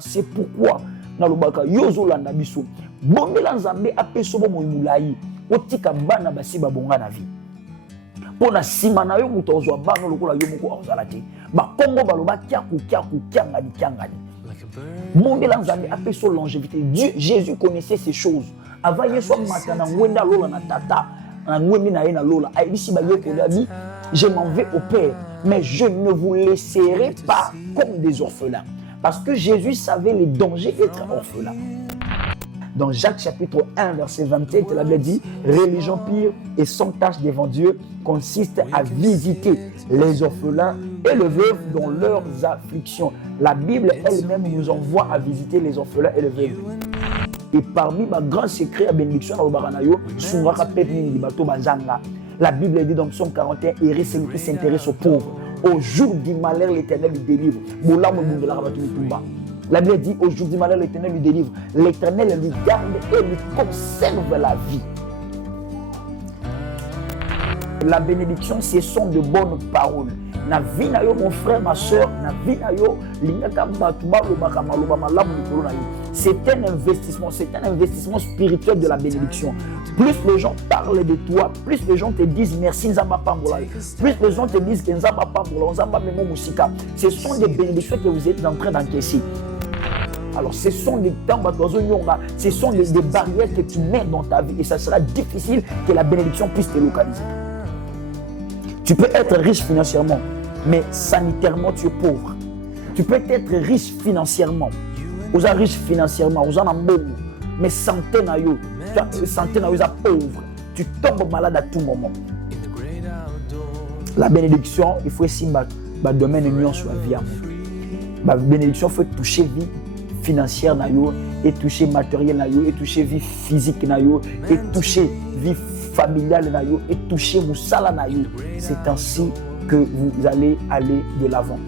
c'est pourquoi na lobaka yozolanda biso bombela nzambe apeso bo moimulai otika bana basi babonga na vie pona sima na yo muto ozwa bana lokola yo moko ozala te bakongo baloba kiangani bombela nzambe apeso longévité. Dieu Jésus connaissait ces choses avant yeso matana ngwenda lola na tata na ngwemi na ye na lola aibisi ba ye kolabi je m'en vais au Père mais je ne vous laisserai pas comme des orphelins. Parce que Jésus savait les dangers d'être orphelin. Dans Jacques chapitre 1 verset 27, la Bible dit « Religion pure et sans tâche devant Dieu consiste à visiter les orphelins et les veuves dans leurs afflictions. » La Bible elle-même nous envoie à visiter les orphelins et les veuves. Et parmi ma grand secret à bénédiction, la Bible dit dans Psaume 41 « Héris celui qui s'intéresse aux pauvres. Au jour du malheur, l'Éternel lui délivre. » La Bible dit, au jour du malheur, l'Éternel lui délivre. L'Éternel lui garde et lui conserve la vie. La bénédiction, ce sont de bonnes paroles. Na vie na yo, mon frère, ma soeur, na vie na yo, c'est un investissement spirituel de la bénédiction. Plus les gens parlent de toi, plus les gens te disent merci Nzamba Pambola. Plus les gens te disent que Nzamba Pambola, Nzamba Memo Musika. Ce sont des bénédictions que vous êtes en train d'encaisser. Alors, ce sont des temps, ce sont des barrières que tu mets dans ta vie et ça sera difficile que la bénédiction puisse te localiser. Tu peux être riche financièrement, mais sanitairement, tu es pauvre. Tu peux être riche financièrement. Vous êtes riche financièrement, vous en avez beaucoup, mais santé na yo pauvre. Tu tombes malade à tout moment. La bénédiction, il faut essayer de domaine union sur la vie. La bénédiction, il faut toucher vie financière na yo, et toucher matériel na yo, et toucher vie physique na yo, et toucher vie familiale na yo, et toucher moussala na yo. C'est ainsi que vous allez aller de l'avant.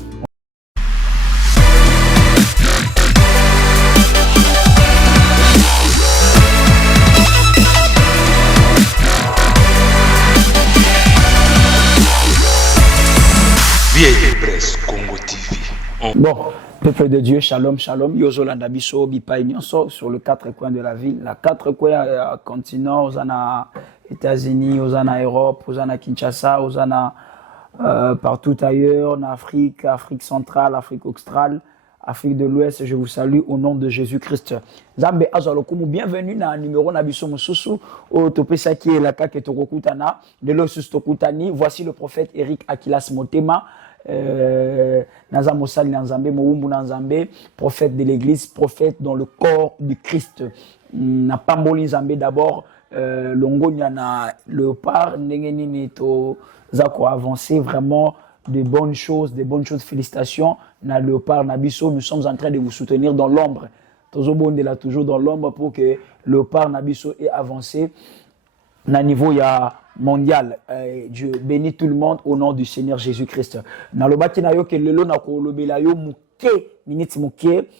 Bon, peuple de Dieu, shalom, shalom. Yozolanda biso bipai nyonso sur le quatre coins de la ville. La quatre coins continent, aux États-Unis, aux Europe, aux Kinshasa, aux partout ailleurs, en Afrique, Afrique centrale, Afrique australe, Afrique de l'Ouest. Je vous salue au nom de Jésus-Christ. Zambe azalokumu, bienvenue dans le numéro Nabiso Mususu, au Topesa qui est la kake Tokokutana, de l'Osus Tokutani. Voici le prophète Eric Akilas Motema. Nazamosali Nanzambe, Moumbu Nanzambe, prophète de l'église, prophète dans le corps du Christ. Na Pamboli Nzambe d'abord, Longonia na Léopard, Nengenini to Zako avancé vraiment de bonnes choses, félicitations. Na Léopard, Nabiso, nous sommes en train de vous soutenir dans l'ombre. Tozobonde là toujours dans l'ombre pour que Léopard, Nabiso ait avancé. Na niveau ya mondial, Dieu bénit tout le monde au nom du Seigneur Jésus-Christ. Nalobati na yo ke lelo na ko lobela yo muke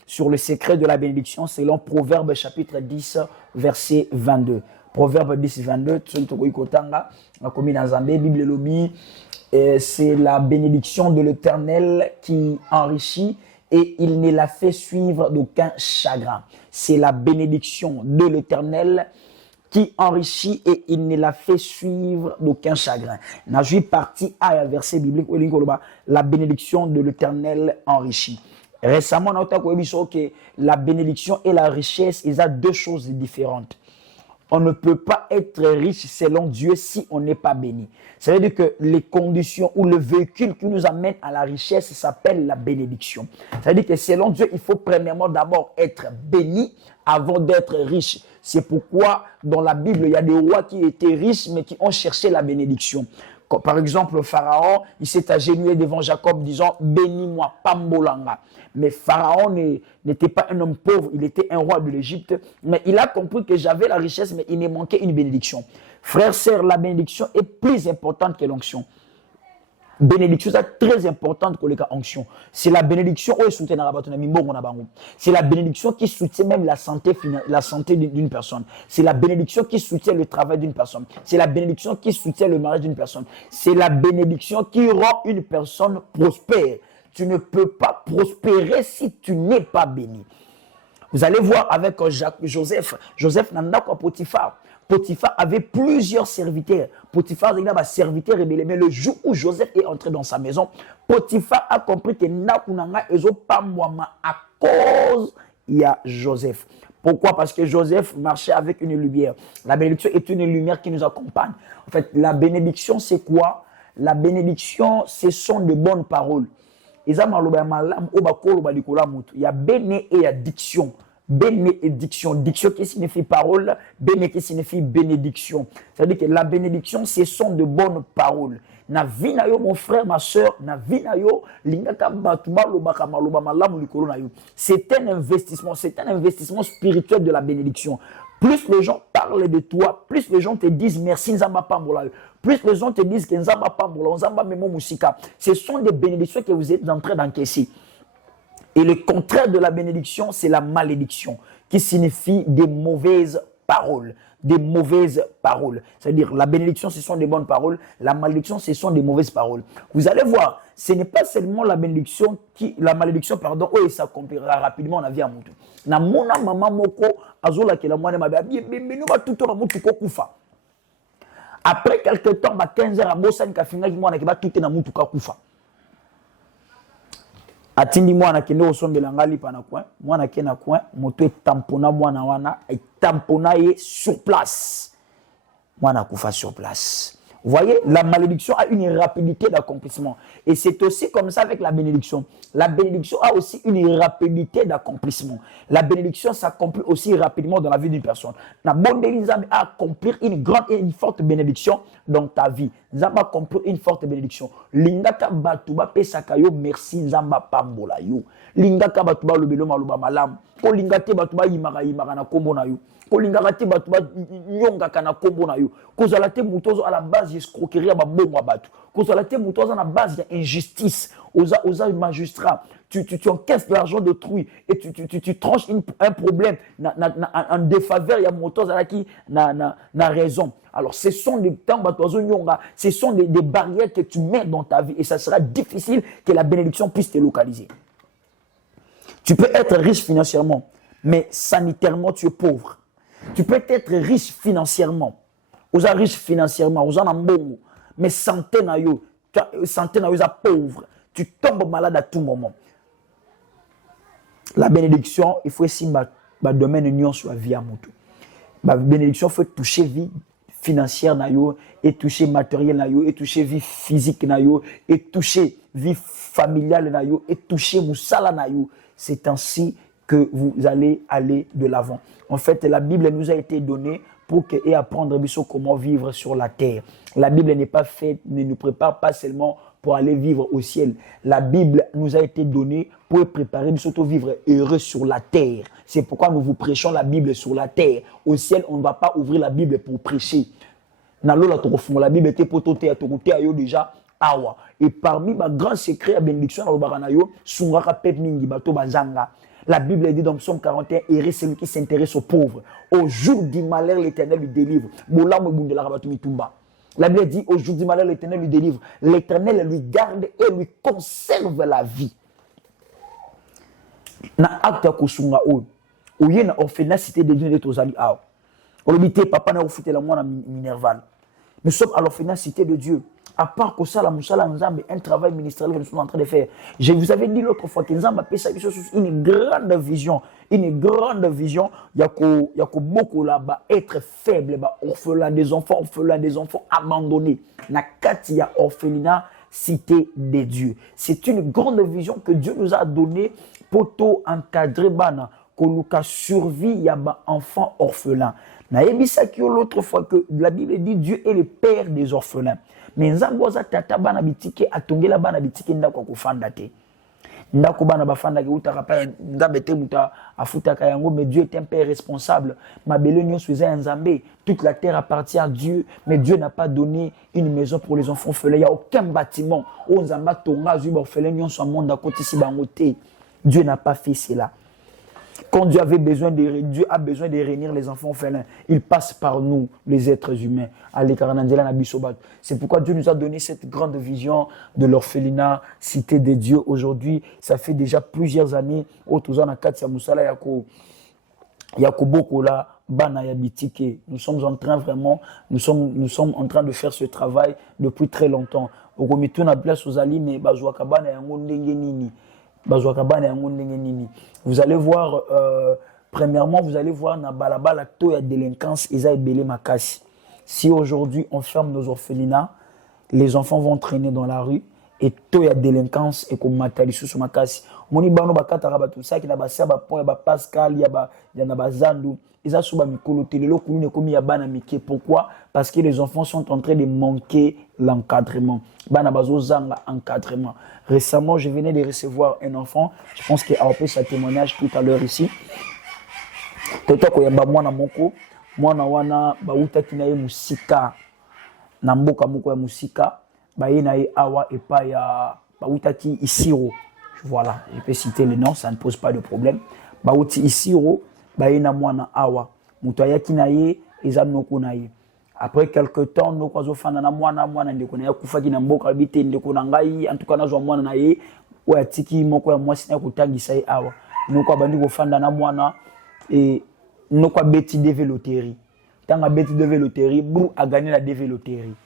sur le secret de la bénédiction selon Proverbe chapitre 10 verset 22. Proverbe 10 22 tsonto kotanga na komi na Nzambe Bible lobi c'est la bénédiction de l'Éternel qui enrichit et il ne la fait suivre d'aucun chagrin. C'est la bénédiction de l'Éternel qui enrichit et il ne la fait suivre d'aucun chagrin. Najui partie A, verset biblique, la bénédiction de l'Éternel enrichit. Récemment, on a vu que la bénédiction et la richesse, ils ont deux choses différentes. On ne peut pas être riche selon Dieu si on n'est pas béni. Ça veut dire que les conditions ou le véhicule qui nous amène à la richesse s'appelle la bénédiction. Ça veut dire que selon Dieu, il faut premièrement d'abord être béni avant d'être riche. C'est pourquoi dans la Bible, il y a des rois qui étaient riches mais qui ont cherché la bénédiction. Par exemple, le Pharaon, il s'est agenouillé devant Jacob disant « Bénis-moi, Pambolanga ». Mais Pharaon n'était pas un homme pauvre, il était un roi de l'Égypte. Mais il a compris que j'avais la richesse, mais il me manquait une bénédiction. Frères, sœurs, la bénédiction est plus importante que l'onction. Bénédiction, c'est très importante que l'onction. C'est la bénédiction, c'est la bénédiction qui soutient même la santé d'une personne. C'est la bénédiction qui soutient le travail d'une personne. C'est la bénédiction qui soutient le mariage d'une personne. C'est la bénédiction qui rend une personne prospère. tu ne peux pas prospérer si tu n'es pas béni. Vous allez voir avec Joseph n'a quoi Potiphar. Potiphar avait plusieurs serviteurs. Potiphar avait un serviteur rebelle. Mais le jour où Joseph est entré dans sa maison, Potiphar a compris que Nakunanga ezo pas moi à cause il y a Joseph. Pourquoi? Parce que Joseph marchait avec une lumière. La bénédiction est une lumière qui nous accompagne. En fait, la bénédiction, c'est quoi? La bénédiction, ce sont de bonnes paroles. Il y a béné et il y a diction. Bénédiction. Diction qui signifie parole, béné qui signifie bénédiction. C'est-à-dire que la bénédiction, ce sont de bonnes paroles. Na vie na yo, mon frère, ma soeur, na vie na yo, c'est un investissement spirituel de la bénédiction. Plus les gens parlent de toi, plus les gens te disent merci Nzamba Pambola. Plus les gens te disent que Nzamba Pambola, Nzamba Memo Musika. Ce sont des bénédictions que vous êtes en train d'encaisser. Et le contraire de la bénédiction, c'est la malédiction, qui signifie des mauvaises paroles. Des mauvaises paroles. C'est-à-dire, la bénédiction, ce sont des bonnes paroles. La malédiction, ce sont des mauvaises paroles. Vous allez voir, ce n'est pas seulement la malédiction, où ça s'accomplira rapidement dans la vie à Moutou. Na mona maman moko, azola ke la moine mabe, tout le monde kufa. Après quelques temps, 15 heures, à Bosan, Kafinga, qui va tout na Moutou kufa. Atindi mwana kende osombela ngali pana coin mwana kena coin moto etampona mwana wana etampona ye sur place mwana kufa sur place. Vous voyez, la malédiction a une rapidité d'accomplissement. Et c'est aussi comme ça avec la bénédiction. La bénédiction a aussi une rapidité d'accomplissement. La bénédiction s'accomplit aussi rapidement dans la vie d'une personne. Na bonne Nzambe a accomplir une grande et une forte bénédiction dans ta vie. Nzamba accomplir une forte bénédiction. Lingaka batuba pesaka yo merci Nzamba pambola yo. Lingaka batuba lobelo maloba malam. Ko lingate batuba yimaka na kombo na yo. Kolingaka batuba nyonga kana kombo na yo. Kozala te mutozo à la base escroquerie ba bongo batu. Kozala te mutozo na base injustice. Oza magistrat. Tu encaisses de l'argent d'autrui et tu tranches un problème en défaveur ya mutozo qui na raison. Alors ce sont des temps batozo nyonga, ce sont des barrières que tu mets dans ta vie et ça sera difficile que la bénédiction puisse te localiser. Tu peux être riche financièrement, mais sanitairement tu es pauvre. Tu peux être riche financièrement. Vous êtes riche financièrement, vous en avez bon, mais santé na yo pauvre. Tu tombes malade à tout moment. La bénédiction, il faut essayer de domaine union sur la vie à moto. La bénédiction, il faut toucher vie financière na yo, et toucher matériel na yo, et toucher vie physique na yo, et toucher vie familiale na yo, et toucher moussala na yo. C'est ainsi que vous allez aller de l'avant. En fait, la Bible nous a été donnée pour apprendre comment vivre sur la terre. La Bible n'est pas faite, ne nous prépare pas seulement pour aller vivre au ciel. La Bible nous a été donnée pour préparer surtout vivre heureux sur la terre. C'est pourquoi nous vous prêchons la Bible sur la terre. Au ciel, on ne va pas ouvrir la Bible pour prêcher. La Bible était pour déjà. Awa. Et parmi les grands secrets à bénédiction dans le baranayo, sungaka pep mingi bato bazanga. La Bible dit dans Psaume 41, et celui qui s'intéresse aux pauvres. Au jour du malheur, l'Éternel lui délivre. La Bible dit, au jour du malheur, l'Éternel lui délivre. L'Éternel lui garde et lui conserve la vie. Na acte kusunga o. Oye na orphelinat cité de Dieu de Tozali ao. Olobité papa na ofute la mwana Minerval. Nous sommes à l'orphelinat cité de Dieu. À part que ça, un travail ministériel que nous sommes en train de faire. Je vous avais dit l'autre fois que Nzamba a une grande vision. Une grande vision. Il y a beaucoup là-bas, être faible, orphelin des enfants abandonnés. Il y a orphelinat, cité des dieux. C'est une grande vision que Dieu nous a donnée pour tout encadrer. Qu'on a survie, il y a enfants orphelins. L'autre fois que la Bible dit Dieu est le père des orphelins. Mais Nzamboza tata bana bitike atongela bana bitike ndako kufanda te. Ndako bana bafanda ke utaka pa ndabete muta afuta kayango, mais Dieu est un père responsable. Mabele nyon suza Nzambe, toute la terre appartient à Dieu, mais Dieu n'a pas donné une maison pour les enfants orphelins. Il n'y a aucun bâtiment où Nzamba tonga zuba orphelin nyon so monde à côté si bangote. Dieu n'a pas fait cela. Quand Dieu a besoin de réunir les enfants orphelins, il passe par nous, les êtres humains. C'est pourquoi Dieu nous a donné cette grande vision de l'orphelinat, cité de Dieu aujourd'hui. Ça fait déjà plusieurs années. Nous sommes en train vraiment, nous sommes en train de faire ce travail depuis très longtemps. Vous allez voir, premièrement, vous allez voir na balabala to ya délinquance eza ebele makasi. Si aujourd'hui on ferme nos orphelinats, les enfants vont traîner dans la rue et to ya délinquance et comme matalisu sur makasi. Moni bano bakata rabatu ça qui na ba saba point ba Pascal ya na bazandu eza suba mikolo telelo kuni komi ya bana mike. Pourquoi? Parce que les enfants sont en train de manquer l'encadrement. Bana bazo zanga encadrement. Récemment, je venais de recevoir un enfant, je pense qu'il a fait sa témoignage tout à l'heure ici. Toto ko yamba mwana moko, mwana wana bauta kinaye musika. Na mboka moko ya musika, ba ye na ye awa epa ya bauta ki Isiro. Voilà, je peux citer le nom, ça ne pose pas de problème. Bauti Isiro, ba ye na mwana awa. Muto ya kinaye eza noko na ye. Après quelques temps, nous avons fait un mois, ndeko na kufa ki na mboka bite ndeko na ngai en tout cas nazo mwana na ye wa tiki moko ya mwasi na kutangisa ye awa. Nous ko bandi ko fanda na mwana et nous ko beti de veloterie. Tanga beti de veloterie, bou a gagné la de veloterie.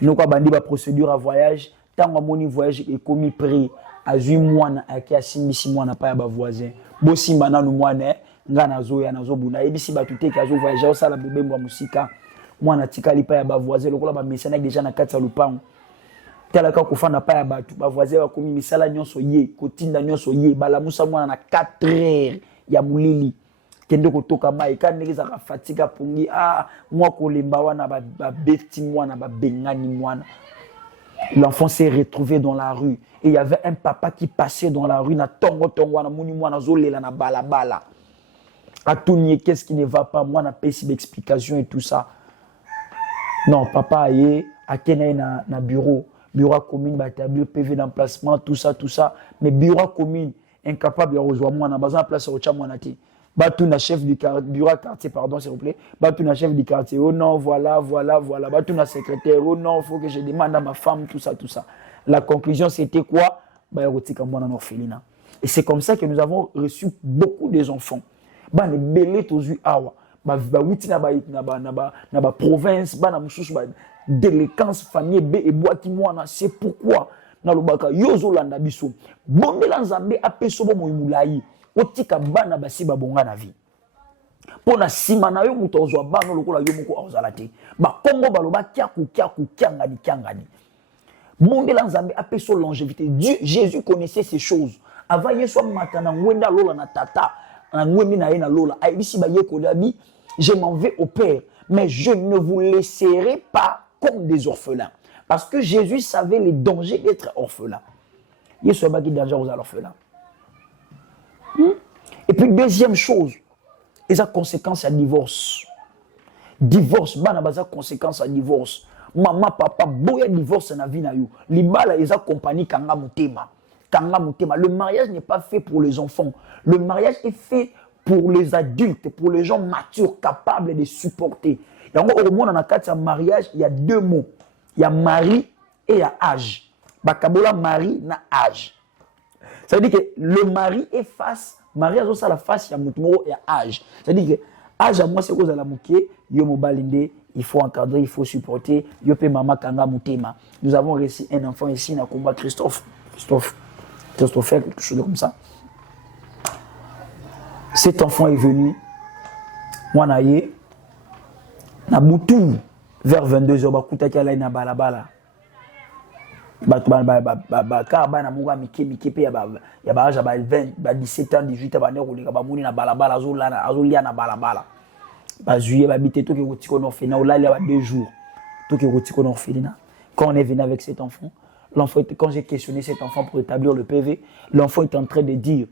Nous ko bandi ba procédure à voyage, tanga moni voyage et commis prix à 8 mois na aki asimbisi mwana pa ya ba voisin. Bo simba na nu mwana nga nazo ya nazo buna ebisi batute ki azo voyager au sala bebe mwa musika. Mwana tikali pa ya ba voisin lokola ba mesana déjà na kati ya lupango talaka ko fana pa ya batu ba voisin ba komi misala nyonso ye kotinda nyonso ye bala musa mwana na 4 heures ya mulili kende ko toka mai kan nekeza ka fatiga pungi mwa ko lemba wana ba beti mwana ba bengani mwana. L'enfant s'est retrouvé dans la rue et il y avait un papa qui passait dans la rue na tongo wana muni mwana zolela na balabala atounie qu'est-ce qui ne va pas mwana pesi d'explication et tout ça. Non, papa aye, a kena na bureau commune, ba établir PV d'emplacement, tout ça. Mais bureau commune, incapable de rejoindre moi, na bazan place au chamonati. Ba tout na chef du quartier, bureau quartier, pardon, s'il vous plaît. Ba tout na chef du quartier, oh non, voilà. Ba tout na secrétaire, oh non, faut que je demande à ma femme, tout ça. La conclusion, c'était quoi? Ba erotika mwana na orphelinat. Et c'est comme ça que nous avons reçu beaucoup des enfants. Ba ne belé tozu awa. Ba wuti na ba province ba na mususu ba délinquance famille B et boati mwana. C'est pourquoi na lobaka yozo landa biso bondela nzambe apeso bo moyimulayi otika bana basi babonga na vie pona sima na yo muto ozwa bana lokola yo moko ozala te ba kombo baloba kyaku kyangani bondela nzambe apeso longévité. Dieu Jésus connaissait ces choses avant yeso matana ngwenda lola na tata na ngwemi na ye na lola ayebisi ba yekolabi. Je m'en vais au Père, mais je ne vous laisserai pas comme des orphelins. Parce que Jésus savait les dangers d'être orphelin. Il y a ce qui danger aux orphelins. Et puis, deuxième chose, il y a conséquence à divorce. Divorce, il y a conséquence à divorce. Maman, papa, boya divorce na vie na yo. Libala, il y a compagnie kanga mutema. Le mariage n'est pas fait pour les enfants. Le mariage est fait pour les adultes, pour les gens matures, capables de supporter. Et au moins, dans le cas de mariage, il y a deux mots. Il y a mari et il y a âge. Bakabola mari na âge. Ça veut dire que le mari est face, mariage aussi à la face, il y a mutmo et âge. Ça veut dire que âge à moi, c'est quoi la mouké, yo mobalinde, il faut encadrer, il faut supporter, yo pe mama kanga mutema. Nous avons reçu un enfant ici, na combat Christophe fait quelque chose comme ça. Cet enfant est venu, moi naye, na boutou, vers 22h, bakuta kia la na balabala. Car na munga mike pe ya ba âge ba 20, ba 17 ans, 18 ans, ba neko leka ba muni na balabala, azolia na balabala. Ba juillet, ba bité, tout ke rotiko na orphelinat, ou là il y a 2 jours, tout ke rotiko na orphelinat. Quand on est venu avec cet enfant, quand j'ai questionné cet enfant pour établir le PV, l'enfant est en train de dire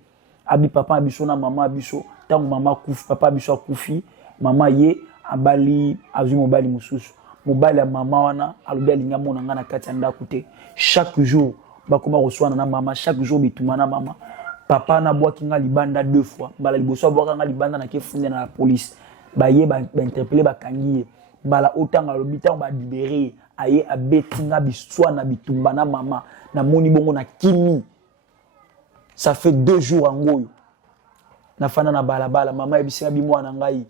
abi papa abiso na maman abiso tango maman kufi papa abiso akufi maman ye abali azui mobali mususu mobali ya maman wana alobi alinga mona nga na kati ya ndako te chaque jour bakoma reçoit na maman chaque jour bituma na maman papa na bois qui nga libanda 2 fois mbala liboso bois nga libanda na ke funde na la police ba ye ba interpeller ba kangiye mbala otanga lobita ba libérer aye abetinga biswa na bitumba na mama na moni bongo na kimi. Ça fait 2 jours en ngoyo na fana na balabala mama ebisinga bimwana ngai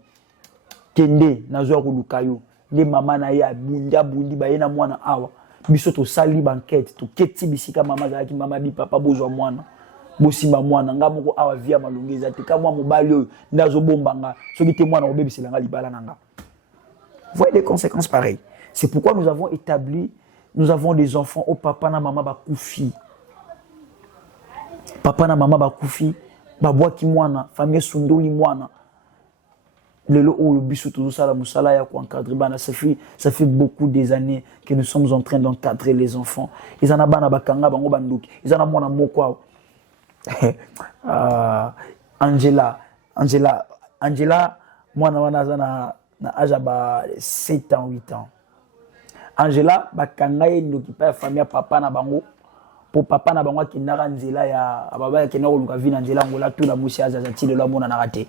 kende nazwa kulukayo nde mama na ye bundi ba ye na mwana awa biso to sali banquette to keti bisika mama zaki mama bi papa bozwa mwana bosimba mwana nga moko awa via malongeza te ka mwa mobali oyo ndazo bombanga soki te mwana obebisela nga libala nanga. Voyez les conséquences pareilles. C'est pourquoi nous avons des enfants au papa na mama bakufi. Papa na mama bakufi babwa ki mwana famille sundoli mwana lelo oyo biso tozo sala musala ya ko encadrer bana. Ça fait beaucoup des années que nous sommes en train d'encadrer les enfants. Ils en a bana bakanga bango banduki ils en a mwana moko Angela mwana wana zana na âge ba 7 ans 8 ans. Angela bakanga ye ndoki pa famille papa na bango pour papa na bango kinara nzela ya baba ke na koluka vina nzela ngola tout la musi azaza ti de la mona na raté.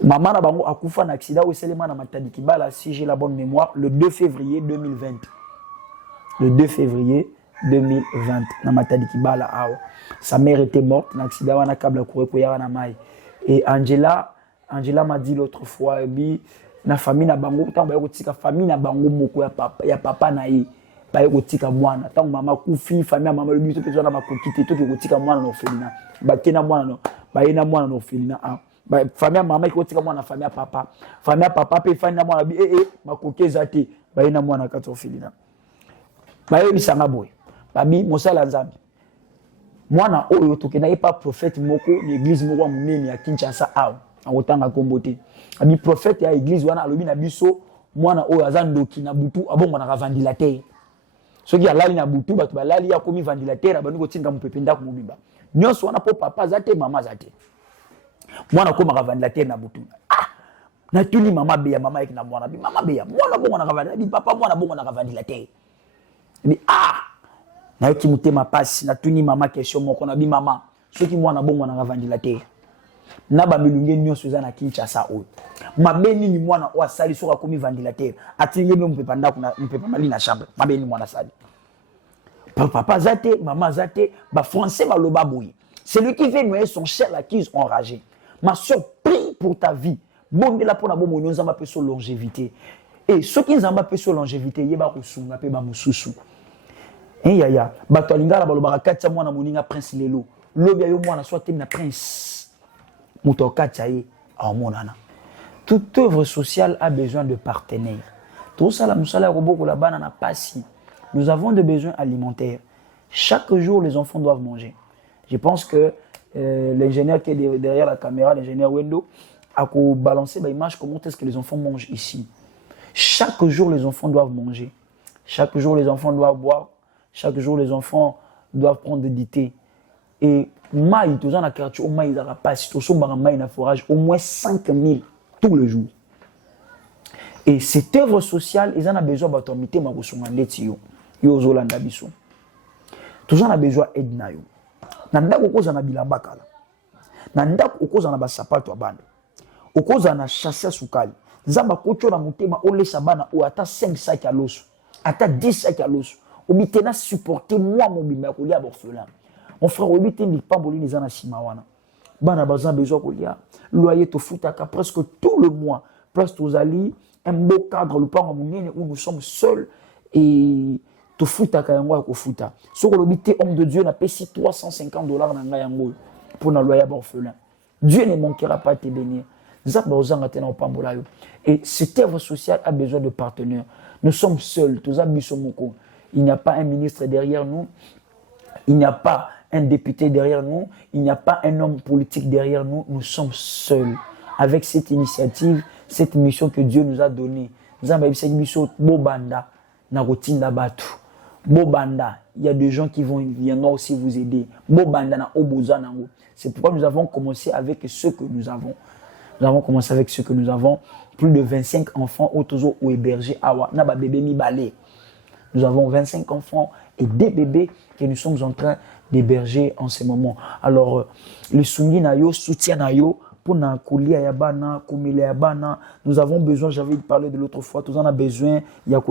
Maman na bango akufa na accident au Selema na Matadi Kibala si j'ai la bonne mémoire le 2 février 2020. Le 2 février 2020 na Matadi Kibala awa. Sa mère était morte na accident wana kabla courir koya na mai. Et Angela m'a dit l'autre fois bi na famille na bango tamba yotika famille na bango moko ya papa na ye ba yotika mwana tango mama kufi famille ya mama lobi to pe na makokite to yotika mwana no felina ba kena mwana no ba yena mwana no felina ba famille ya mama yotika mwana famille ya papa pe famille na mwana bi makokeza te ba yena mwana kato felina ba ye bisanga boy ba bi mosala nzambe mwana oyo tokena ye pa prophète moko ni église moko munene ya Kinshasa awa angotanga kombote abi prophète ya église wana alobi na biso mwana oyo azandoki na butu abongo na ventilateur soki alali na butu bato balali ya komi ventilateur abandi kotinga mupependa ko mobimba nyonso wana po papa zate mama zate mwana ko maka ventilateur na butu na tuni mama beya mama ek na mwana bi mama beya mwana bongo na ventilateur bi papa mwana bongo na ventilateur bi na yoki mutema pasi na tuni mama question moko na bi mama soki mwana bongo na ventilateur na ba milunge nyonso za na Kinshasa oyo mabeni ni mwana o asali soka komi ventilateur atinge me mpepa ndako na mpepa mali na chambre mabeni mwana sali papa zate mama zate ba français ba loba boyi celui qui veut noyer son cher l'acquise enragé ma soeur prie pour ta vie bondela pona bo monyo nzamba pe so longévité et ceux qui nzamba pe so longévité yeba ko sunga pe ba mususu yaya bato alingala ba loba katya mwana moninga prince lelo lobi yo mwana soit na prince. Toute œuvre sociale a besoin de partenaires. Tout ça, nous avons des besoins alimentaires. Chaque jour, les enfants doivent manger. Je pense que l'ingénieur qui est derrière la caméra, l'ingénieur Wendo, a balancé l'image comment est-ce que les enfants mangent ici. Chaque jour, les enfants doivent manger. Chaque jour, les enfants doivent boire. Chaque jour, les enfants doivent prendre du thé. Et maï, tous en quartier, au maï, ils passent, tous en maï, na forage, au moins 5000 tous les jours. Et cette œuvre sociale, ils en ont besoin d'autorité, ma gossongande tiyo, yo zolanda biso. Tous en a besoin d'aide na yo. Nanda ko za na bilamba kala. Nanda ko za na basapato abanda. Oko za na chasse sukali. Zamba kocho na mutema ole sabana o ata 5 sacs à l'os. Ata 10 sacs à l'os. Obitena supporter moi mon bimba ko lia borfelin. Mon frère, il y a des gens qui ont besoin de loyer to futaka presque tout le mois. Presque aux alliés, un beau cadre, le pan où nous sommes seuls et to futaka yango ko futa. Sur le bité homme de Dieu n'a payé $350 pour un loyer orphelin. Dieu ne manquera pas de te bénir. Et cette œuvre sociale a besoin de partenaires. Nous sommes seuls. Il n'y a pas un ministre derrière nous. Il n'y a pas un député derrière nous, il n'y a pas un homme politique derrière nous, nous sommes seuls. Avec cette initiative, cette mission que Dieu nous a donnée. Bobanda, il y a des gens qui viendront aussi vous aider. C'est pourquoi nous avons commencé avec ce que nous avons. Nous avons commencé avec ce que nous avons. Plus de 25 enfants autour ou hébergés. Nous avons 25 enfants et des bébés que nous sommes en train d'héberger en ce moment. Alors, le sungi na yo, soutien na yo, pour na kolia ya bana, komile ya bana, nous avons besoin, j'avais parlé de l'autre fois, tous en a besoin, il y a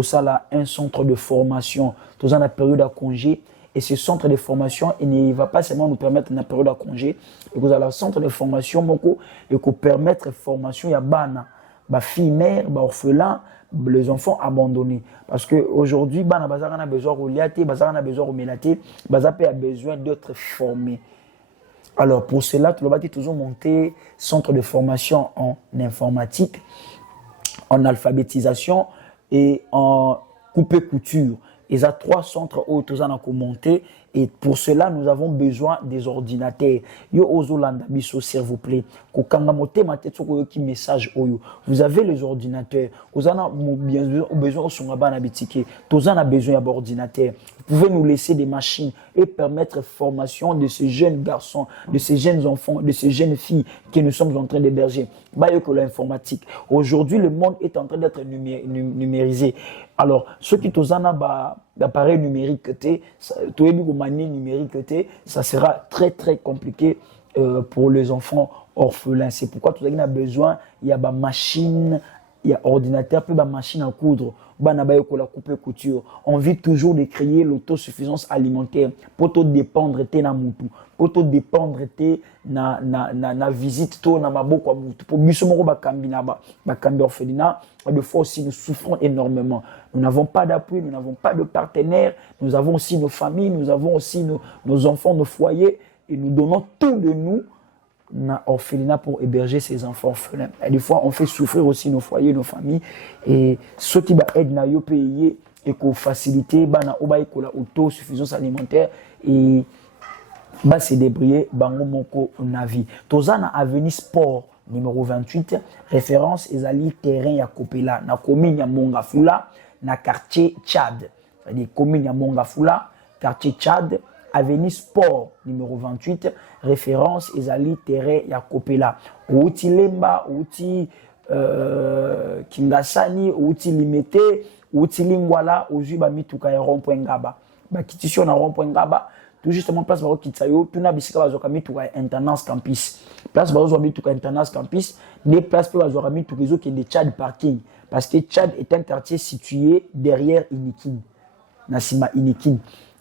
un centre de formation, tous en a période à congé, et ce centre de formation, il ne va pas seulement nous permettre une période à congé, et vous avez un centre de formation, et qu'on permettre la formation ya bana, ba fille mère, ba orphelin, les enfants abandonnés. Parce qu'aujourd'hui, bana bazar a besoin de liaté, bazar a besoin de mélaté, bazar a besoin d'être formé. Alors, pour cela, tu vas toujours monter centre de formation en informatique, en alphabétisation et en coupe-couture. Il y a 3 centres où tu as monté. Et pour cela, nous avons besoin des ordinateurs. Yo ozolanda biso, s'il vous plaît. Message oyo. Vous avez les ordinateurs. Vous en avez besoin d'ordinateurs. Vous pouvez nous laisser des machines et permettre la formation de ces jeunes garçons, de ces jeunes enfants, de ces jeunes filles que nous sommes en train d'héberger. L'informatique. Aujourd'hui, le monde est en train d'être numérisé. Alors, ceux qui ont d'appareils numériques, ça sera très très compliqué pour les enfants orphelins. C'est pourquoi tout le monde a besoin, il y a des machines, il y a ordinateur, puis des machines à coudre, la coupe-couture. On vit toujours de créer l'autosuffisance alimentaire pour tout dépendre de na mutu, pour tout dépendre de na visite to na maboko mutu. Pour bisomoro bakambi orphelinat, des fois aussi nous souffrons énormément. Nous n'avons pas d'appui, nous n'avons pas de partenaires, nous avons aussi nos familles, nous avons aussi nos enfants, nos foyers, et nous donnons tout de nous na orphelinat pour héberger ces enfants orphelins. Et des fois, on fait souffrir aussi nos foyers, nos familles. Et ceux qui aident na yo payer et qu'on faciliter na autosuffisance alimentaire et se débrouiller bango moko na vie. Tozana Avenue Sport numéro 28, référence ezali terrain ya Kopela na commune ya Mongafula na quartier Tchad. C'est-à-dire commune ya Mongafula, quartier Tchad. Avenue Sport numéro 28, référence ezali terrain ya Kopela. Outi Lemba, outi Kingasani, outi Limete, outi Lingwala, ozu ba mituka ya rond-point Ngaba. Ba kitisio na rond-point Ngaba, tout justement place ba kitsayo, tuna bisika bazoka mituka ya Internace Campus. Place bazoka mituka Internace Campus, des places pour bazoka mituka zo qui est de Tchad Parking parce que Tchad est un quartier situé derrière Inikin. Nasima Inikin.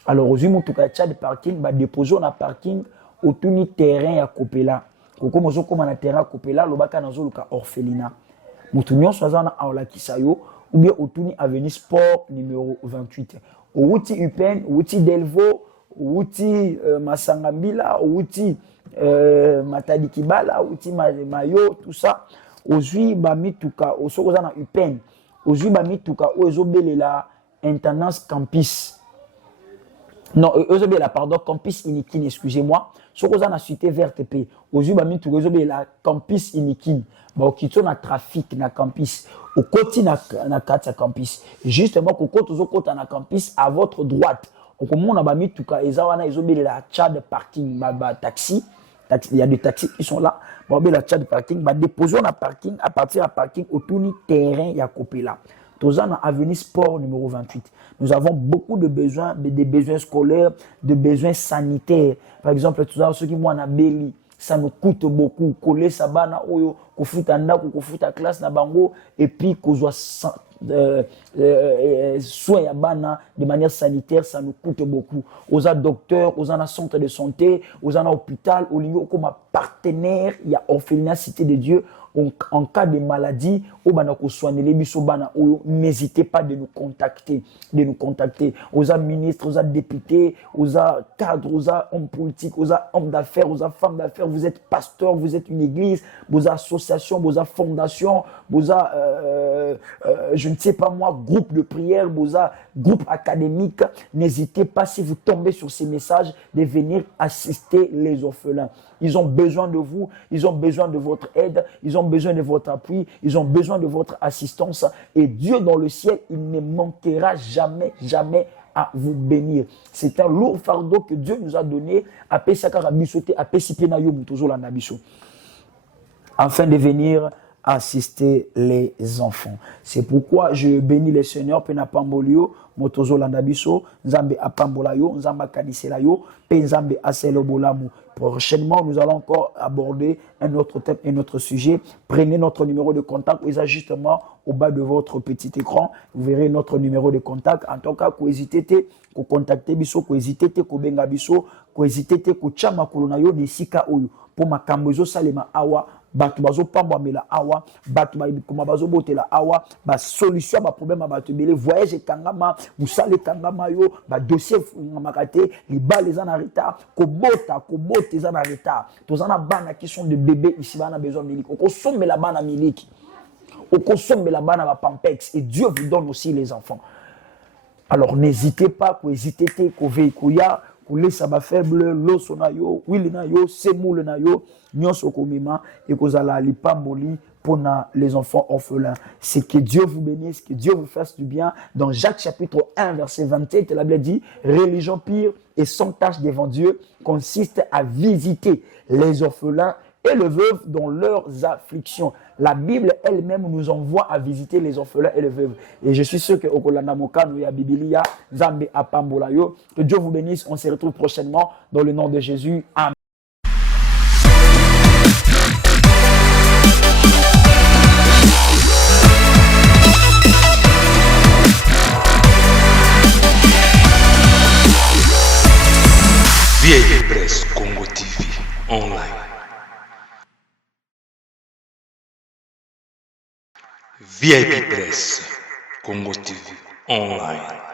Alors, aujourd'hui, mon Tchad parking, bah déposer na parking au tuni terrain à Kopela. Koko mozo comme na terrain à Kopela, lo baka nazo luka orphelinat. Mutunyo swazana aola kisayo ou bien au tuni Avenue Sport numéro 28. Au outil Upen, outil Delvo, outil Masangambila, outil Matadi Kibala, outil Mayo, tout ça. Aujourd'hui, ba mituka, au sokozana Upen. Aujourd'hui, ba mituka, ozobelela Internace Campus. Non, pardon, Campus Inikin, excusez-moi. Ce qu'on a cité VRTP, aujourd'hui, tout réseau la Campus Inikin. Bon, qui sont na trafic na campus, au côté na campus. Justement, au côté na campus, à votre droite. Au comment on a mis tout cas, ils ont la Tchad parking, taxi. Il y a des taxis qui sont là. Bon, la Tchad parking, déposons la parking, à partir de parking, au tout terrain, il y a coupé là. Tozana Avenue Sport numéro 28. Nous avons beaucoup de besoins, des besoins scolaires, des besoins sanitaires. Par exemple, ceux qui ont un belly, ça nous coûte beaucoup. Coller ça bana oyo, ko futa ndako, ko futa classe na bango, et puis ko soins ya bana de manière sanitaire, ça nous coûte beaucoup. Aux docteurs, aux centres de santé, aux hôpital, au lieu comme partenaire, il y a orphelinat Cité de Dieu. En cas de maladie, n'hésitez pas de nous contacter, aux ministres, aux députés, aux cadres, aux hommes politiques, aux hommes d'affaires, aux femmes d'affaires. Vous êtes pasteur, vous êtes une église, vos associations, vos fondations, vos je ne sais pas moi, groupe de prière, vos groupe académique. N'hésitez pas, si vous tombez sur ces messages, de venir assister les orphelins. Ils ont besoin de vous, ils ont besoin de votre aide, ils ont besoin de votre appui, ils ont besoin de votre assistance. Et Dieu dans le ciel, il ne manquera jamais, jamais à vous bénir. C'est un lourd fardeau que Dieu nous a donné afin de venir assister les enfants. C'est pourquoi je bénis le Seigneur, pe na pambolio, motozo landabiso, nzambe apambola yo, nzambe akanisela yo, pe nzambe aselo bolamu. Prochainement, nous allons encore aborder un autre thème, un autre sujet. Prenez notre numéro de contact, vous êtes justement au bas de votre petit écran. Vous verrez notre numéro de contact. En tout cas, n'hésitez pas à contacter biso, n'hésitez pas à benga biso, n'hésitez pas à chama kolona yo nesika oyo. Pour ma kambezo salema awa, batu bazo pamba mela awa, batu kuma bazo botela awa, ba solution ba problème ba tu bele voyage kangama, musale kangama yo, ba dossier ngamakate, les balles les en retard, kobota les en retard. Tous en bana qui sont de bébés ici bana besoin miliki. On consomme la bana miliki. On consomme la bana ba pampex et Dieu vous donne aussi les enfants. Alors n'hésitez pas, n'hésitez pas, kouya laisse ba faible loso na yo wili na yo semoule na yo nyonso komima et kozala lipamboli pour les enfants orphelins. C'est que Dieu vous bénisse, que Dieu vous fasse du bien. Dans Jacques chapitre 1 verset 27, la Bible dit religion pure et sans tâche devant Dieu consiste à visiter les orphelins et les veuves dans leurs afflictions. La Bible elle-même nous envoie à visiter les orphelins et les veuves. Et je suis sûr que Okolanda Mokano ya Bibilia, Zambe Apambolayo, que Dieu vous bénisse. On se retrouve prochainement dans le nom de Jésus. Amen. VIP Press Congo TV online. VIP Press Congo TV online.